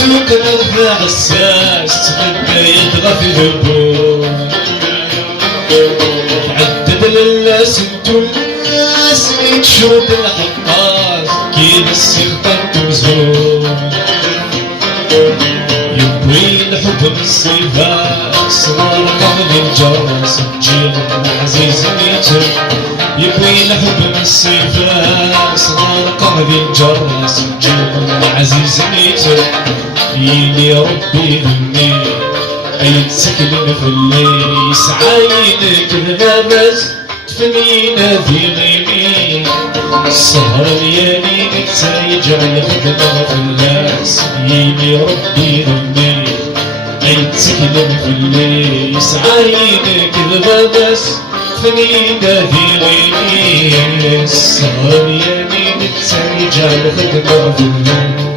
سوق الربع الساس تغنى يطغى في الهبوط عدد للاس انتو الناس اللي تشوف الحقاس كي السلطان تمزون يبوي الحب من الصفات صغار قبل الجرس تجيب العزيز ميتر يبوي الحب من الصفات صغار قبل الجرس تجيب العزيز ميتر يلي ربي مني يتسكن في الليل يسعاينك الغابات تفنينا في غيمين السهر اليمين تيجعل خدمة في الناس يلي ربي مني يتسكن في الليل يسعاينك الغابات تفنينا في غيمين السهر اليمين تيجعل خدمة في الناس